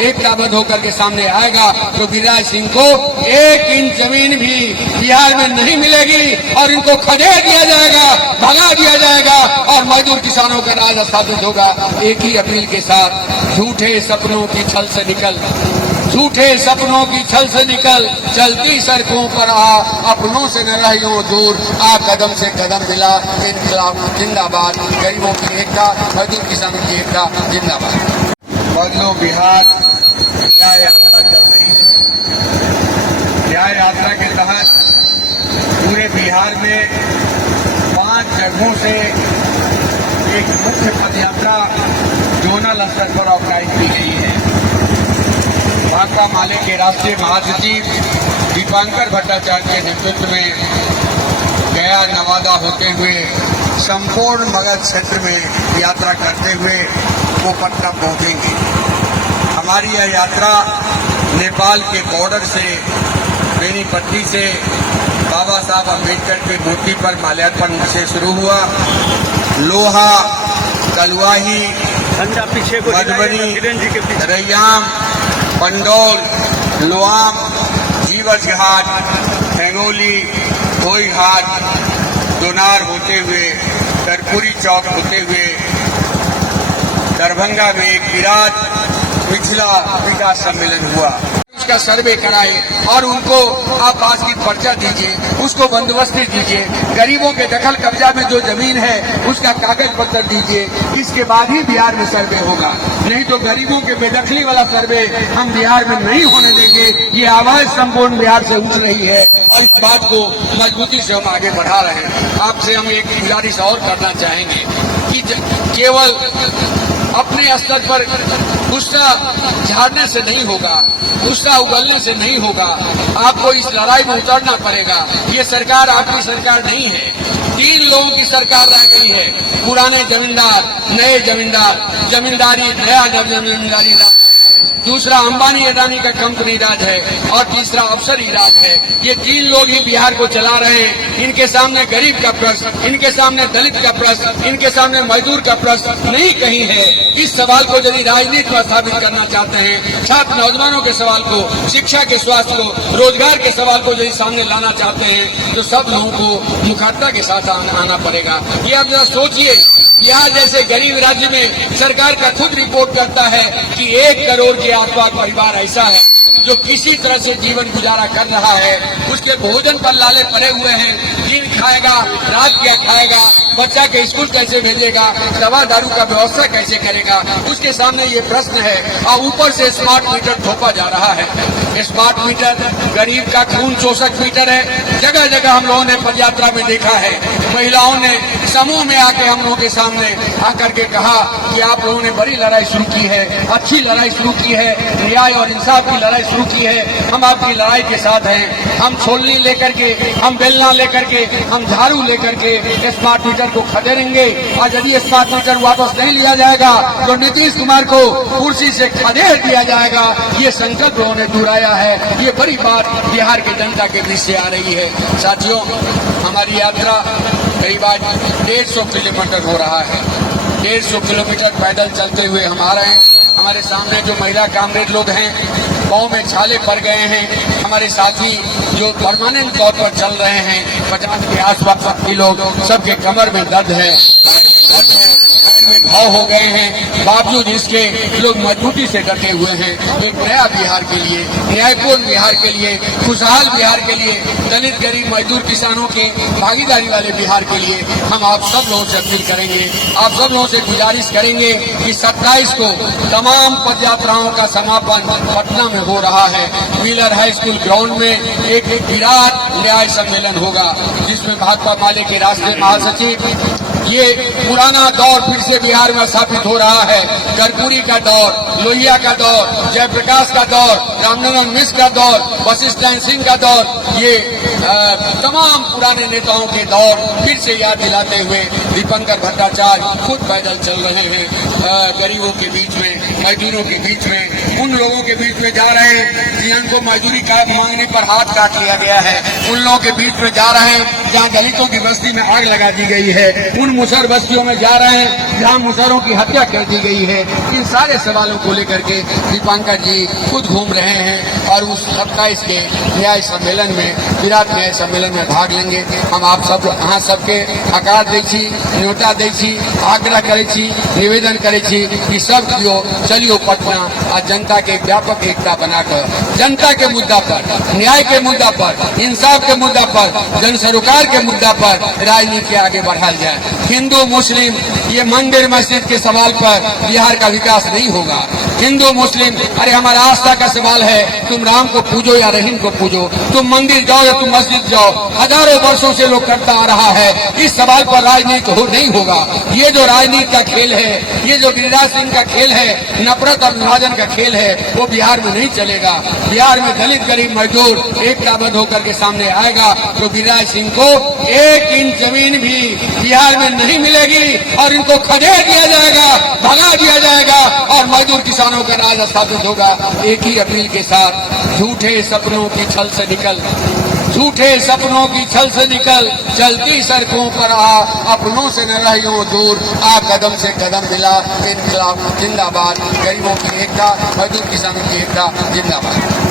एकताबद्ध होकर के सामने आएगा तो गिरिराज सिंह को 1 इंच जमीन भी बिहार में नहीं मिलेगी और इनको खदेड़ दिया जाएगा, भगा दिया जाएगा और मजदूर किसानों का राज स्थापित होगा। एक ही अपील के साथ, झूठे सपनों की छल से निकल, झूठे सपनों की छल से निकल, चलती सड़कों पर आ, अपनों से न रहियो दूर, आ कदम से कदम मिला, इनकलाब जिंदाबाद, गरीबों की एकता, मजदूर किसानों की एकता जिंदाबाद। बदलो बिहार न्याय यात्रा चल रही है। न्याय यात्रा के तहत पूरे बिहार में 5 जगहों से एक मुख्य पदयात्रा जोनल स्तर पर ऑर्गेनाइज की गई है। भाकपा माले के राष्ट्रीय महासचिव दीपांकर भट्टाचार्य के नेतृत्व में गया नवादा होते हुए संपूर्ण मगध क्षेत्र में यात्रा करते हुए वो पटना पहुंचेंगे। हमारी यह यात्रा नेपाल के बॉर्डर से बेनीपट्टी से बाबा साहब अम्बेडकर के मूर्ति पर माल्यार्पण से शुरू हुआ। लोहा, कलुआही, मधुबनी, रैयाम, पंडौल, लोआम, जीवछ घाट, ठेंगोली, धोई घाट, दोनार होते हुए कर्पूरी चौक होते हुए दरभंगा में एक विराट मिथिला विकास सम्मेलन हुआ। उसका सर्वे कराए और उनको आप बातचीत पर्चा दीजिए, उसको बंदोबस्ती दीजिए, गरीबों के दखल कब्जा में जो जमीन है उसका कागज पत्र दीजिए, इसके बाद ही बिहार में सर्वे होगा। नहीं तो गरीबों के बेदखली वाला सर्वे हम बिहार में नहीं होने देंगे। ये आवाज संपूर्ण बिहार से उठ रही है और इस बात को मजबूती से हम आगे बढ़ा रहे हैं। आपसे हम एक गुजारिश और करना चाहेंगे कि केवल अपने स्तर पर गुस्सा झाड़ने से नहीं होगा, गुस्सा उगलने से नहीं होगा, आपको इस लड़ाई में उतरना पड़ेगा। ये सरकार आपकी सरकार नहीं है, 3 लोगों की सरकार रह गई है। पुराने जमींदार, नए जमींदार, जमींदारी नया जमींदारी राज, दूसरा अंबानी अडानी का कंपनी राज है और तीसरा अफसरी राज है। ये 3 लोग ही बिहार को चला रहे हैं। इनके सामने गरीब का प्रश्न, इनके सामने दलित का प्रश्न, इनके सामने मजदूर का प्रश्न नहीं कहीं है। इस सवाल को यदि राजनीति में स्थापित करना चाहते हैं, छात्र नौजवानों के सवाल को, शिक्षा के स्वास्थ्य को, रोजगार के सवाल को यदि सामने लाना चाहते हैं तो सब लोगों को मुखरता के साथ आना पड़ेगा। ये आप जरा सोचिए, बिहार जैसे गरीब राज्य में सरकार का खुद रिपोर्ट करता है कि 1 करोड़ के आसपास परिवार ऐसा है जो किसी तरह से जीवन गुजारा कर रहा है। उसके भोजन पर लाले पड़े हुए हैं, दिन खाएगा, रात क्या खाएगा, बच्चा के स्कूल कैसे भेजेगा, दवा दारू का व्यवस्था कैसे करेगा, उसके सामने ये प्रश्न है। और ऊपर से स्मार्ट मीटर थोपा जा रहा है। स्मार्ट मीटर गरीब का खून शोषक मीटर है। जगह जगह हम लोगों ने पदयात्रा में देखा है, महिलाओं ने समूह में आके हम लोगों के सामने आकर के कहा कि आप लोगों ने बड़ी लड़ाई शुरू की है, अच्छी लड़ाई शुरू की है, न्याय और इंसाफ की लड़ाई शुरू की है, हम आपकी लड़ाई के साथ हैं। हम छोलनी लेकर के, हम बेलना लेकर के, हम झाड़ू लेकर के स्मार्ट मीटर को खदेड़ेंगे और यदि स्मार्ट मीटर वापस नहीं लिया जाएगा तो नीतीश कुमार को कुर्सी से खदेड़ दिया जाएगा। ये संकल्प उन्होंने दोहराया है। ये बड़ी बात बिहार की जनता के बीच से आ रही है। साथियों, हमारी यात्रा कई बार 150 किलोमीटर हो रहा है। 150 किलोमीटर पैदल चलते हुए हम आ रहे हैं। हमारे सामने जो महिला कामरेड लोग हैं, पाँव में छाले पड़ गए हैं। हमारे साथी जो परमानेंट तौर पर चल रहे हैं, 50 के आसपास साथी लोग, सबके कमर में दर्द है, पैर में घाव हो गए हैं। बावजूद इसके लोग मजबूती से डटे हुए हैं। एक नया बिहार के लिए, न्यायपूर्ण बिहार के लिए, खुशहाल बिहार के लिए, दलित गरीब मजदूर किसानों के भागीदारी वाले बिहार के लिए हम आप सब लोगों से अपील करेंगे, आप सब लोगों से गुजारिश करेंगे कि 27 को तमाम पदयात्राओं का समापन पटना में हो रहा है। व्हीलर हाई स्कूल ग्राउंड में एक विराट न्याय सम्मेलन होगा, जिसमें भाकपा माले के राष्ट्रीय महासचिव, ये पुराना दौर फिर से बिहार में स्थापित हो रहा है। कर्पूरी का दौर, लोहिया का दौर, जयप्रकाश का दौर, रामनंदन मिश्र का दौर, वशिष्ठ नारायण सिंह का दौर, ये तमाम पुराने नेताओं के दौर फिर से याद दिलाते हुए दीपंकर भट्टाचार्य खुद पैदल चल रहे हैं, गरीबों के बीच में, मजदूरों के बीच में, उन लोगों के बीच में जा रहे हैं जिनको मजदूरी का मांगने पर हाथ काट लिया गया है, उन लोगों के बीच में जा रहे हैं जहाँ दलितों की बस्ती में आग लगा दी गई है, उन मुसहर बस्तियों में जा रहे हैं जहाँ मुसहरों की हत्या कर दी गई है। इन सारे सवालों को लेकर के दीपंकर जी खुद घूम रहे हैं और उस 27 के न्याय सम्मेलन में, विराट न्याय सम्मेलन में भाग लेंगे। हम आप सब अहाँ सबके आकार दै छी, न्योता दै छी, आग्रह करे छी, निवेदन करे छी कि सब कियो चलियो पटना आ जनता के व्यापक एकता बनाकर जनता के मुद्दा पर, न्याय के मुद्दा पर, इंसाफ के मुद्दा पर, जन सरोकार के मुद्दा पर राजनीति आगे बढ़ाई जाए। हिंदू मुस्लिम ये मंदिर मस्जिद के सवाल पर बिहार का विकास नहीं होगा। हिंदू मुस्लिम, अरे हमारा आस्था का सवाल है, तुम राम को पूजो या रहीम को पूजो, तुम मंदिर जाओ या तुम मस्जिद जाओ, हजारों वर्षों से लोग करता आ रहा है। इस सवाल पर राजनीति नहीं होगा। ये जो राजनीति का खेल है, ये जो गिरिराज सिंह का खेल है, नफरत और विभाजन का खेल है, वो बिहार में नहीं चलेगा। बिहार में दलित गरीब मजदूर एकताबद्ध होकर के सामने आएगा तो गिरिराज सिंह को 1 इंच जमीन भी बिहार में नहीं मिलेगी और इनको खदेड़ दिया जाएगा, भगा दिया जाएगा और मजदूर किसानों का राज स्थापित होगा। एक ही अपील के साथ, झूठे सपनों की छल से निकल, झूठे सपनों की छल से निकल, चलती सड़कों पर आ, अपनों से न रहियो दूर, आ कदम से कदम मिला, इनकलाब जिंदाबाद, गरीबों की एकता, मजदूर किसानों की एकता जिंदाबाद।